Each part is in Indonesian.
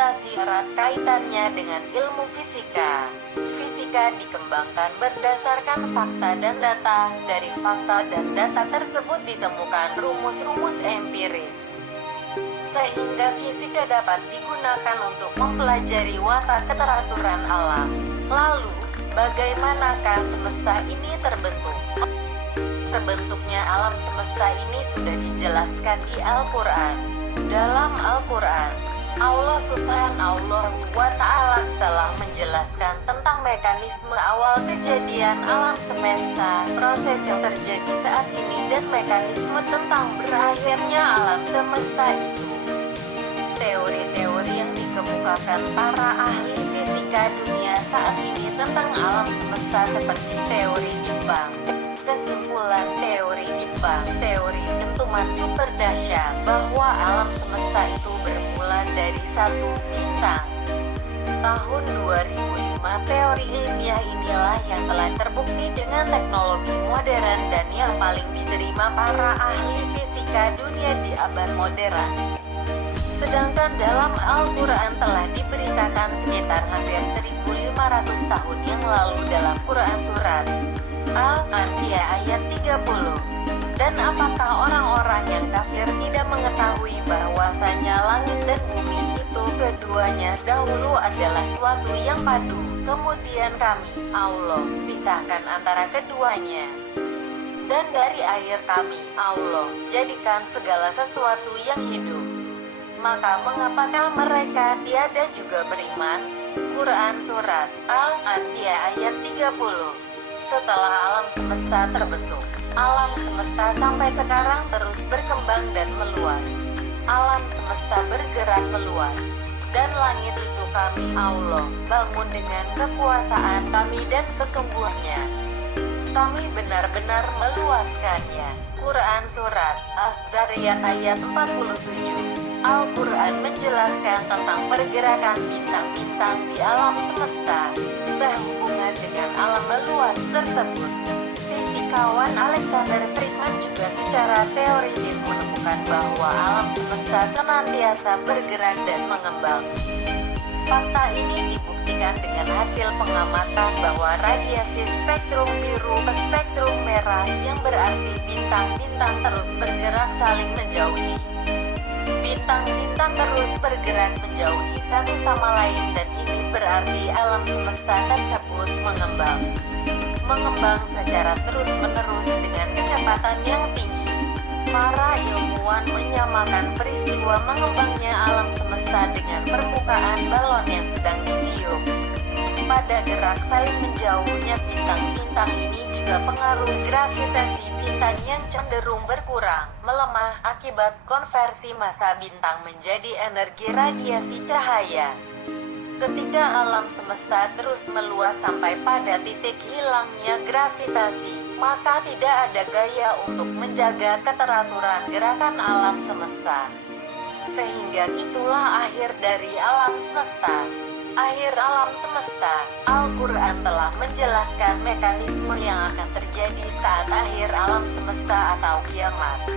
gravitasi erat kaitannya dengan ilmu fisika. Fisika dikembangkan berdasarkan fakta dan data. Dari fakta dan data tersebut ditemukan rumus-rumus empiris, sehingga fisika dapat digunakan untuk mempelajari watak keteraturan alam. Lalu, bagaimanakah semesta ini terbentuk? Terbentuknya alam semesta ini sudah dijelaskan di Al-Quran. Dalam Al-Quran, Allah Subhanahu wa Ta'ala telah menjelaskan tentang mekanisme awal kejadian alam semesta, proses yang terjadi saat ini, dan mekanisme tentang berakhirnya alam semesta itu. Teori-teori yang dikemukakan para ahli fisika dunia saat ini tentang alam semesta seperti teori Big Bang, kesimpulan teori Big Bang, teori dentuman super dahsyat, bahwa alam semesta itu bermula dari satu bintang. Tahun 2005, teori ilmiah inilah yang telah terbukti dengan teknologi modern dan yang paling diterima para ahli fisika dunia di abad modern. Sedangkan dalam Al-Quran telah diberitakan sekitar hampir 1500 tahun yang lalu dalam Quran Surat Al-Anbiya ayat 30. Dan apakah orang-orang yang kafir tidak mengetahui bahwasanya langit dan bumi itu keduanya dahulu adalah suatu yang padu, kemudian kami, Allah, pisahkan antara keduanya. Dan dari air kami, Allah, jadikan segala sesuatu yang hidup. Maka mengapakah mereka tiada juga beriman? Quran Surat Al-Anbiya ayat 30. Setelah alam semesta terbentuk, alam semesta sampai sekarang terus berkembang dan meluas. Alam semesta bergerak meluas. Dan langit itu kami, Allah, bangun dengan kekuasaan kami dan sesungguhnya kami benar-benar meluaskannya. Quran Surat Az-Zariyat ayat 47. Al-Quran menjelaskan tentang pergerakan bintang-bintang di alam semesta, sehubungan dengan alam meluas tersebut. Fisikawan Alexander Friedman juga secara teoritis menemukan bahwa alam semesta senantiasa bergerak dan mengembang. Fakta ini dibuktikan dengan hasil pengamatan bahwa radiasi spektrum biru ke spektrum merah, yang berarti bintang-bintang terus bergerak saling menjauhi. Bintang-bintang terus bergerak menjauhi satu sama lain, dan ini berarti alam semesta tersebut mengembang secara terus-menerus dengan kecepatan yang tinggi. Para ilmuwan menyamakan peristiwa mengembangnya alam semesta dengan permukaan balon yang sedang ditiup. Pada gerak saling menjauhnya bintang-bintang ini juga pengaruh gravitasi bintang yang cenderung berkurang, melemah, akibat konversi massa bintang menjadi energi radiasi cahaya. Ketika alam semesta terus meluas sampai pada titik hilangnya gravitasi, maka tidak ada gaya untuk menjaga keteraturan gerakan alam semesta. Sehingga itulah akhir dari alam semesta. Akhir alam semesta. Al-Quran telah menjelaskan mekanisme yang akan terjadi saat akhir alam semesta atau kiamat.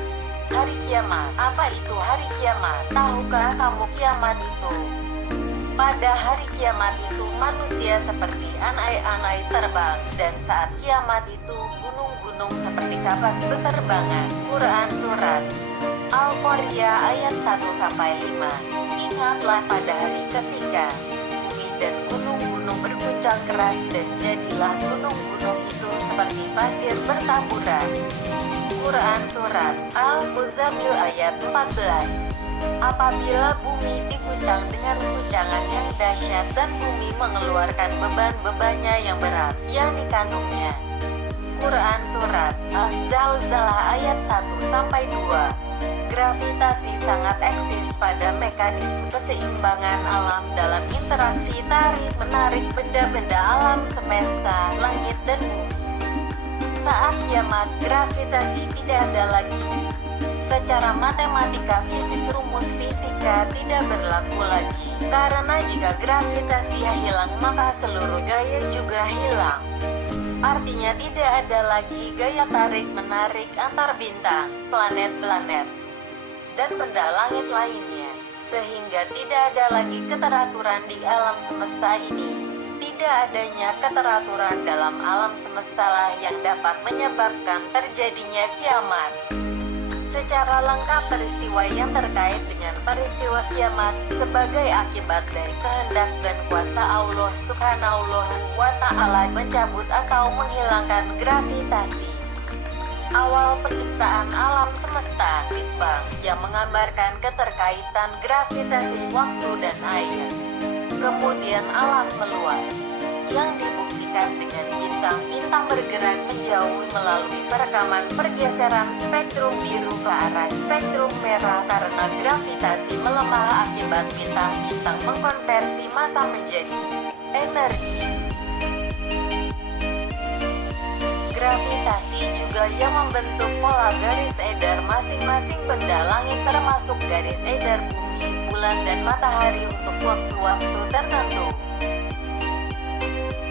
Hari kiamat. Apa itu hari kiamat? Tahukah kamu kiamat itu? Pada hari kiamat itu manusia seperti anai-anai terbang, dan saat kiamat itu gunung-gunung seperti kapas beterbangan. Quran Surat Al-Qariyah ayat 1-5. Ingatlah pada hari ketika bumi dan gunung-gunung berguncang keras, dan jadilah gunung-gunung itu seperti pasir bertaburan. Quran Surat Al-Muzammil ayat 14. Apabila bumi diguncang dengan guncangan yang dahsyat dan bumi mengeluarkan beban-bebannya yang berat yang dikandungnya. Quran Surat Az-Zalzalah ayat 1-2. Gravitasi sangat eksis pada mekanisme keseimbangan alam dalam interaksi tarik-menarik benda-benda alam semesta, langit dan bumi. Saat kiamat, gravitasi tidak ada lagi. Secara matematika fisik, rumus fisika tidak berlaku lagi. Karena jika gravitasi hilang, maka seluruh gaya juga hilang. Artinya tidak ada lagi gaya tarik-menarik antar bintang, planet-planet, dan benda langit lainnya. sehingga tidak ada lagi keteraturan di alam semesta ini. Tidak adanya keteraturan dalam alam semestalah yang dapat menyebabkan terjadinya kiamat. Secara lengkap peristiwa yang terkait dengan peristiwa kiamat sebagai akibat dari kehendak dan kuasa Allah Subhanahu wa Ta'ala mencabut atau menghilangkan gravitasi. Awal penciptaan alam semesta, Big Bang, yang menggambarkan keterkaitan gravitasi waktu dan air. Kemudian alam meluas, yang dibuktikan dengan bintang-bintang bergerak menjauh melalui perekaman pergeseran spektrum biru ke arah spektrum merah karena gravitasi melemah akibat bintang-bintang mengkonversi massa menjadi energi. Gravitasi juga yang membentuk pola garis edar masing-masing benda langit termasuk garis edar bumi, bulan dan matahari untuk waktu-waktu tertentu.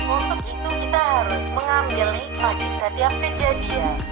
Untuk itu kita harus mengambil hikmah di setiap kejadian.